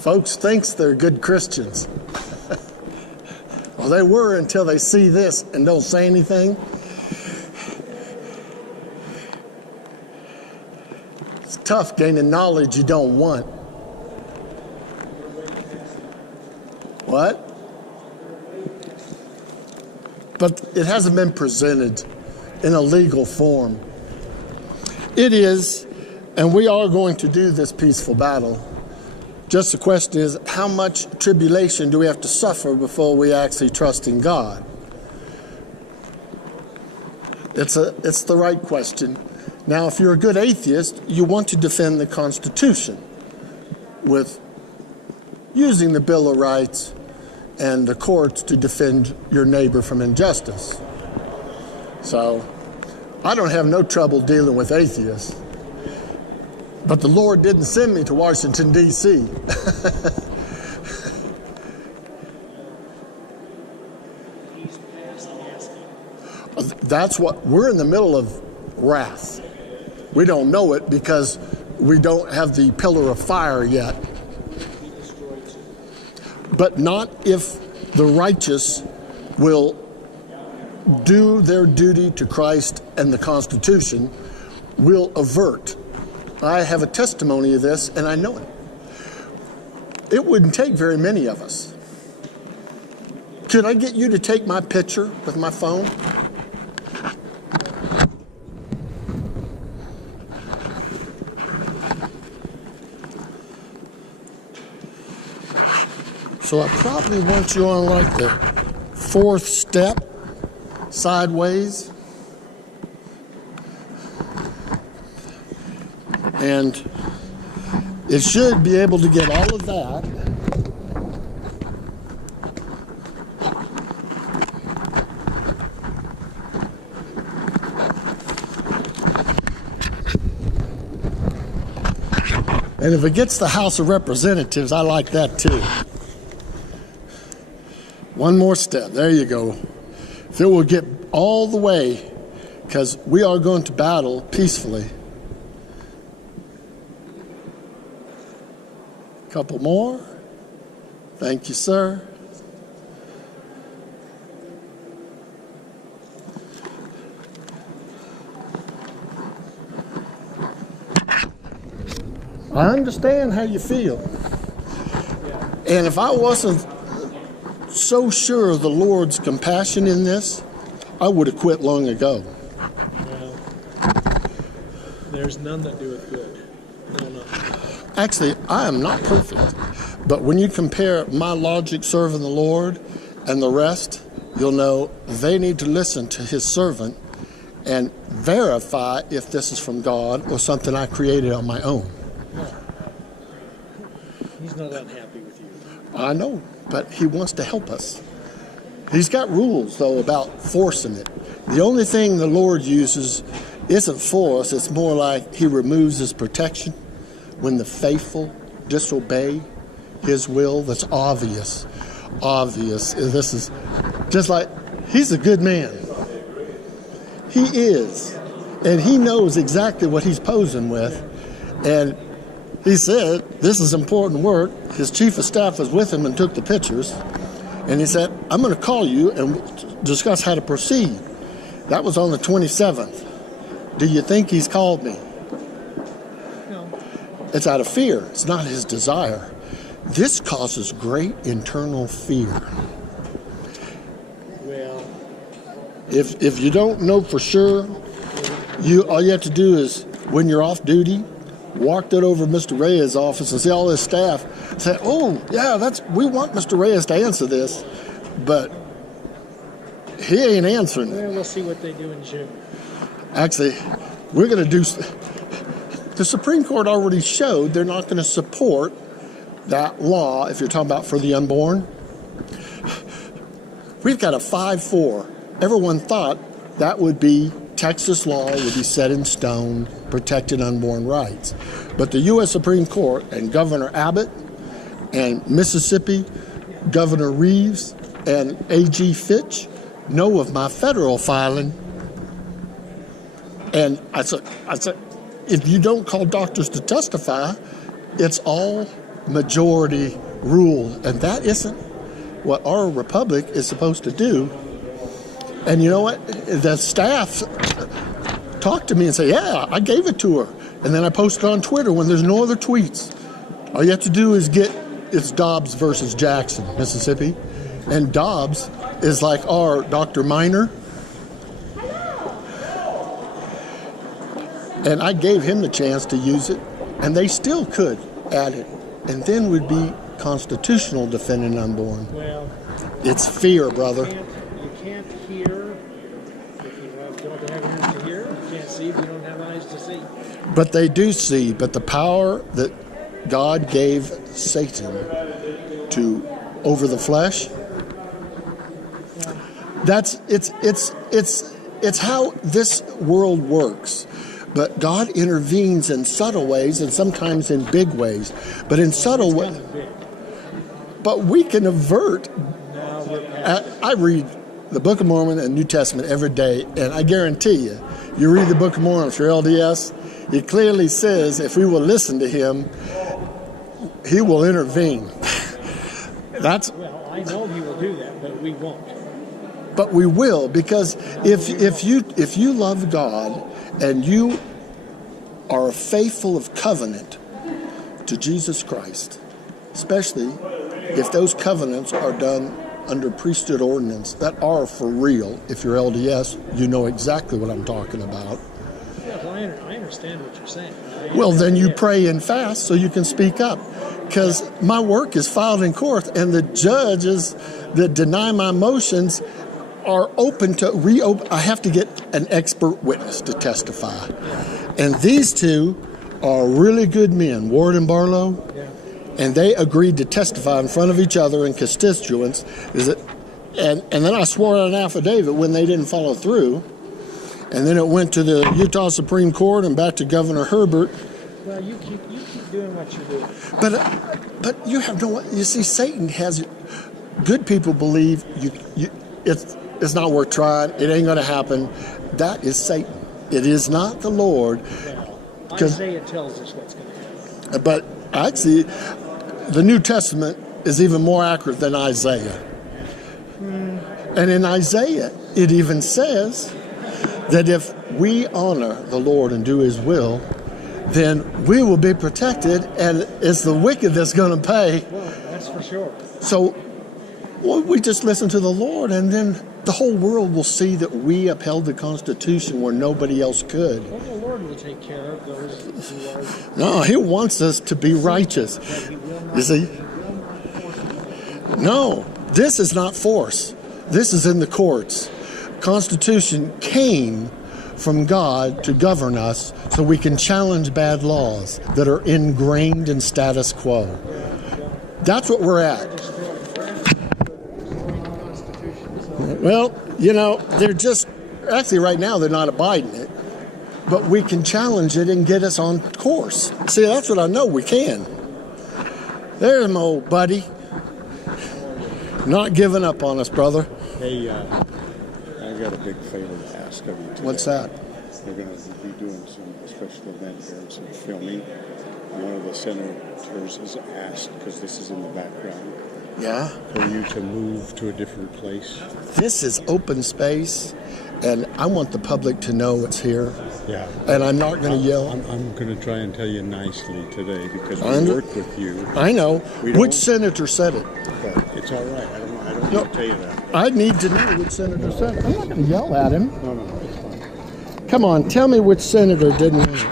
Folks thinks they're good Christians. Well, they were until they see this and don't say anything. It's tough gaining knowledge you don't want. What? But it hasn't been presented in a legal form. It is, and we are going to do this peaceful battle. Just the question is, how much tribulation do we have to suffer before we actually trust in God? It's the right question. Now, if you're a good atheist, you want to defend the Constitution with using the Bill of Rights and the courts to defend your neighbor from injustice. So, I don't have no trouble dealing with atheists. But the Lord didn't send me to Washington, D.C. That's what, we're in the middle of wrath. We don't know it because we don't have the pillar of fire yet. But not if the righteous will do their duty to Christ and the Constitution, will avert. I have a testimony of this, and I know it. It wouldn't take very many of us. Could I get you to take my picture with my phone? So I probably want you on like the fourth step, sideways. And it should be able to get all of that. And if it gets the House of Representatives, I like that too. One more step. There you go. If it will get all the way, because we are going to battle peacefully. Couple more. Thank you, sir. I understand how you feel. And if I wasn't so sure of the Lord's compassion in this, I would have quit long ago. Well, there's none that do it good. No. Actually, I am not perfect. But when you compare my logic serving the Lord and the rest, you'll know they need to listen to his servant and verify if this is from God or something I created on my own. He's not unhappy with you. I know, but he wants to help us. He's got rules, though, about forcing it. The only thing the Lord uses isn't force. It's more like he removes his protection when the faithful disobey his will. That's obvious. This is just like, he's a good man. He is. And he knows exactly what he's posing with. And he said, this is important work. His chief of staff was with him and took the pictures. And he said, I'm going to call you and discuss how to proceed. That was on the 27th. Do you think he's called me? No. It's out of fear. It's not his desire. This causes great internal fear. Well, if you don't know for sure, all you have to do is, when you're off duty, walk that over to Mr. Reyes' office and see all his staff. Say, oh, yeah, we want Mr. Reyes to answer this, but he ain't answering. Well, we'll see what they do in June. Actually, we're going to do... The Supreme Court already showed they're not going to support that law, if you're talking about for the unborn. We've got a 5-4. Everyone thought that would be Texas law, would be set in stone, protected unborn rights. But the U.S. Supreme Court and Governor Abbott and Mississippi Governor Reeves and A.G. Fitch know of my federal filing. And I said, if you don't call doctors to testify, it's all majority rule, and that isn't what our republic is supposed to do. And you know what? The staff talk to me and say, yeah, I gave it to her. And then I post it on Twitter when there's no other tweets. All you have to do is it's Dobbs versus Jackson, Mississippi. And Dobbs is like our Dr. Minor. And I gave him the chance to use it, and they still could add it. And then we'd be constitutional defending unborn. Well, it's fear, brother. You can't hear if you don't have ears to hear. You can't see if you don't have eyes to see. But they do see. But the power that God gave Satan to over the flesh, it's how this world works. But God intervenes in subtle ways and sometimes in big ways. But in subtle ways. But we can avert. I read the Book of Mormon and New Testament every day, and I guarantee you read the Book of Mormon for LDS, it clearly says if we will listen to him, he will intervene. Well, I know he will do that, but we won't. But we will, because if you love God and you are faithful of covenant to Jesus Christ, especially if those covenants are done under priesthood ordinance that are for real. If you're LDS, you know exactly what I'm talking about. Yeah, well, I understand what you're saying. Well, then you pray and fast so you can speak up. Because my work is filed in court, and the judges that deny my motions are open to reopen. I have to get an expert witness to testify. And these two are really good men, Ward and Barlow. Yeah. And they agreed to testify in front of each other in constituents. And then I swore out an affidavit when they didn't follow through. And then it went to the Utah Supreme Court and back to Governor Herbert. Well, you keep doing what you're doing. But you have no. You see, Satan has. Good people believe it's not worth trying. It ain't going to happen. That is Satan. It is not the Lord. Well, Isaiah tells us what's going to happen. But actually, the New Testament is even more accurate than Isaiah. And in Isaiah, it even says that if we honor the Lord and do his will, then we will be protected, and it's the wicked that's going to pay. Well, that's for sure. So we just listen to the Lord, and then the whole world will see that we upheld the Constitution where nobody else could. Well, the Lord will take care of those who are... No, he wants us to be righteous. You see? No, this is not force. This is in the courts. Constitution came from God to govern us so we can challenge bad laws that are ingrained in status quo. That's what we're at. Well, you know, they're just, actually right now they're not abiding it, but we can challenge it and get us on course. See, that's what I know we can. There's my old buddy. Not giving up on us, brother. Hey, I got a big favor to ask of you today. What's that? We're going to be doing some special event here and some filming. One of the senators has asked, because this is in the background, Yeah? for you to move to a different place. This is open space, and I want the public to know it's here. Yeah. And I'm not going to yell. I'm going to try and tell you nicely today, because I we work with you. I know. We don't- Which senator said it? But it's all right. I don't No. need to tell you that. I need to know which senator said it. I'm not going to yell at him. No, it's fine. Come on, tell me which senator didn't want it.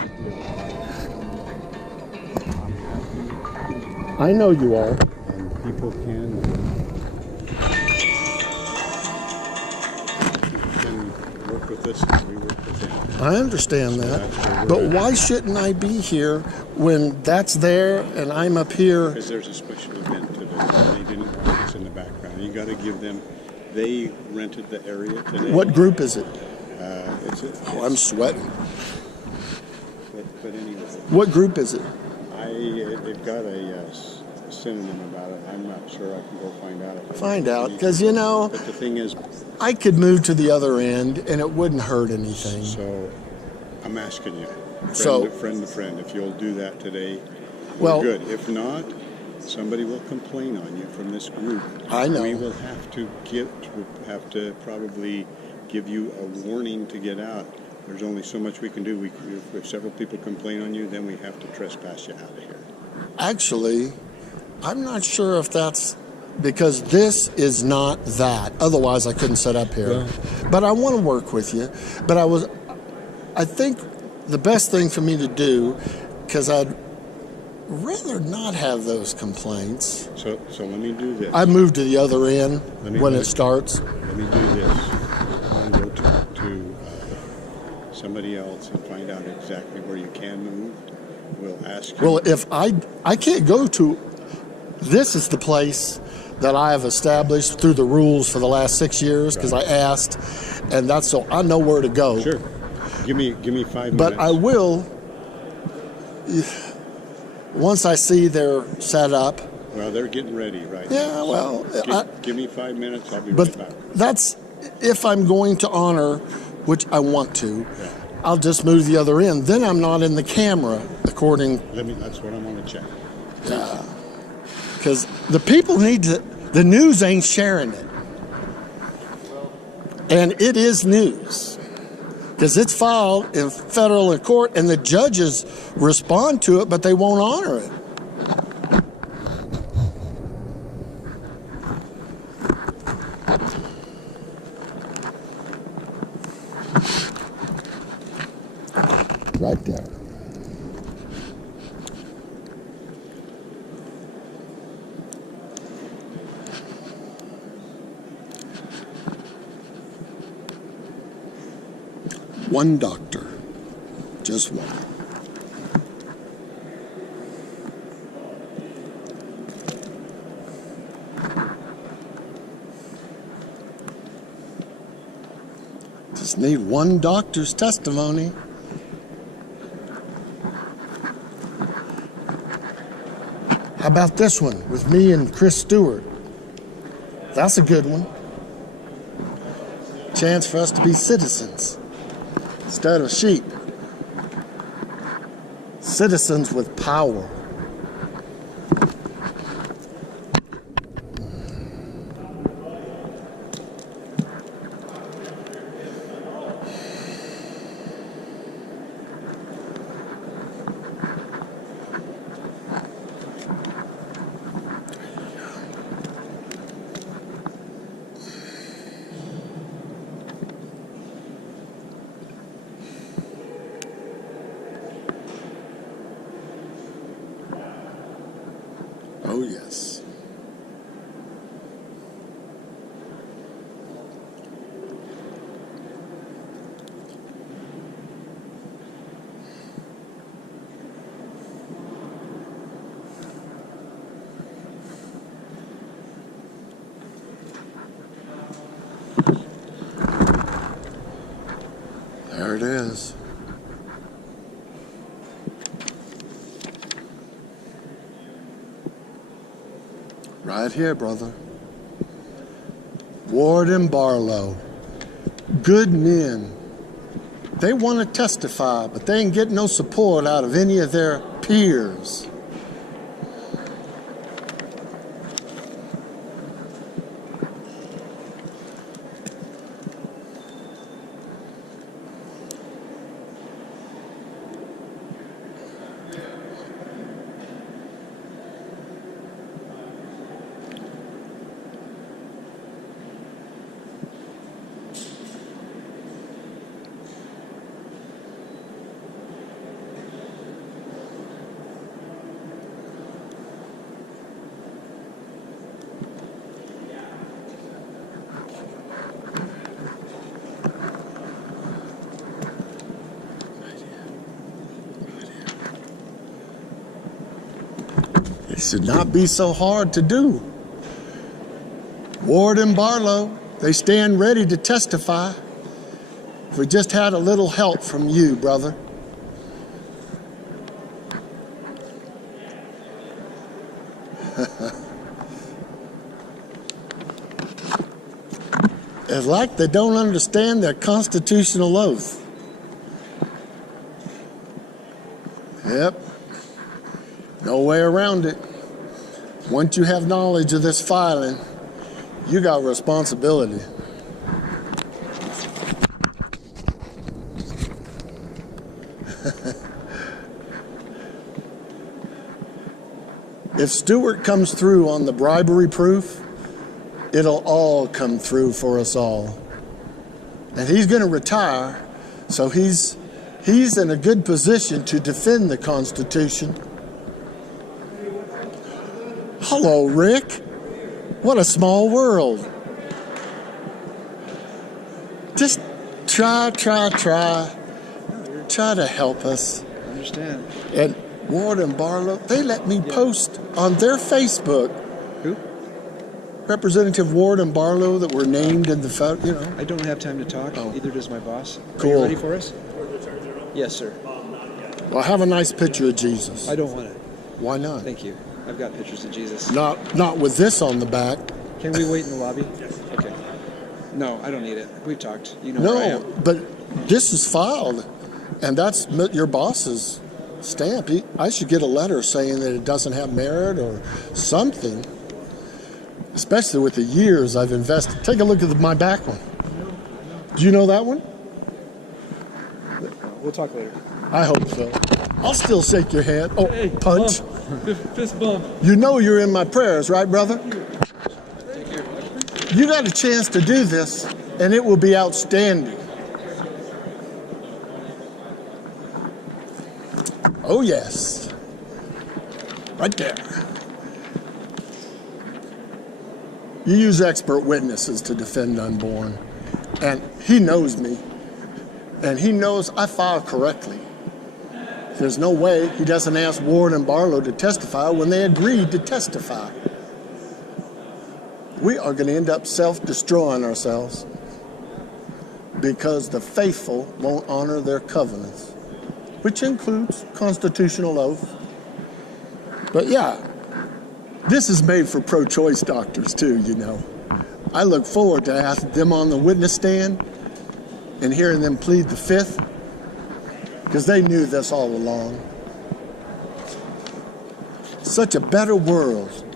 I know you are. And people can work with us and we work with them. I understand that's where that. we're But at. why shouldn't I be here when that's there and I'm up here? Because there's a special event today. They didn't want this in the background. You got to give them. They rented the area today. What group is it? It's I'm sweating. But anyway, What group is it? they've got a synonym about it. I'm not sure. I can go find out. Find out, because you know, But the thing is, I could move to the other end and it wouldn't hurt anything. so I'm asking you, So- friend to friend, if you'll do that today, Well- we're good. If not, somebody will complain on you from this group. I know. We will have to probably give you a warning to get out. There's only so much we can do. If several people complain on you, then we have to trespass you out of here. Actually, I'm not sure if that's because this is not that. Otherwise, I couldn't sit up here. Well, but I want to work with you. But I think the best thing for me to do, because I'd rather not have those complaints. So let me do this. I move to the other end when it let starts. Let me do this. I'm going to go talk to somebody else and find out exactly where you can move. We'll ask you. Well, if I can't go to, this is the place that I have established through the rules for the last 6 years because I asked, and that's so I know where to go. Sure. Give me 5 minutes. But I will, once I see they're set up. Well, they're getting ready right Yeah, now. well. Give me 5 minutes. I'll be But right back. that's, if I'm going to honor, which I want to, I'll just move the other end. Then I'm not in the camera, according. That's what I'm going to check. Because the people need to, the news ain't sharing it. And it is news. Because it's filed in federal court and the judges respond to it, but they won't honor it. Right there. One doctor, just one. Just need one doctor's testimony. How about this one with me and Chris Stewart? That's a good one. Chance for us to be citizens instead of sheep. Citizens with power. Oh, yes. There it is. Right here, brother. Ward and Barlow. Good men. They want to testify, but they ain't getting no support out of any of their peers. It should not be so hard to do. Ward and Barlow, they stand ready to testify. If we just had a little help from you, brother. It's like they don't understand their constitutional oath. Yep. No way around it. Once you have knowledge of this filing, you got responsibility. If Stewart comes through on the bribery proof, it'll all come through for us all. And he's going to retire, so he's in a good position to defend the Constitution. Hello, Rick. What a small world. Just try to help us. I understand. And Ward and Barlow, they let me post on their Facebook. Who? Representative Ward and Barlow that were named in the photo, you know. I don't have time to talk. Oh. Either does my boss. Cool. Are you ready for us? Yes, sir. Well, have a nice picture of Jesus. I don't want it. Why not? Thank you. I've got pictures of Jesus. Not with this on the back. Can we wait in the lobby? Yes. Okay. No, I don't need it. We've talked. You know where I No, am. but this is filed, and that's your boss's stamp. I should get a letter saying that it doesn't have merit or something, especially with the years I've invested. Take a look at my back one. Do you know that one? We'll talk later. I hope so. I'll still shake your hand. Oh, Hey, punch. Fist bump. You know you're in my prayers, right, brother? You got a chance to do this, and it will be outstanding. Oh, yes. Right there. You use expert witnesses to defend Unborn, and he knows me, and he knows I file correctly. There's no way he doesn't ask Ward and Barlow to testify when they agreed to testify. We are going to end up self-destroying ourselves because the faithful won't honor their covenants, which includes constitutional oath. But yeah, this is made for pro-choice doctors too, you know. I look forward to asking them on the witness stand and hearing them plead the fifth, because they knew this all along. Such a better world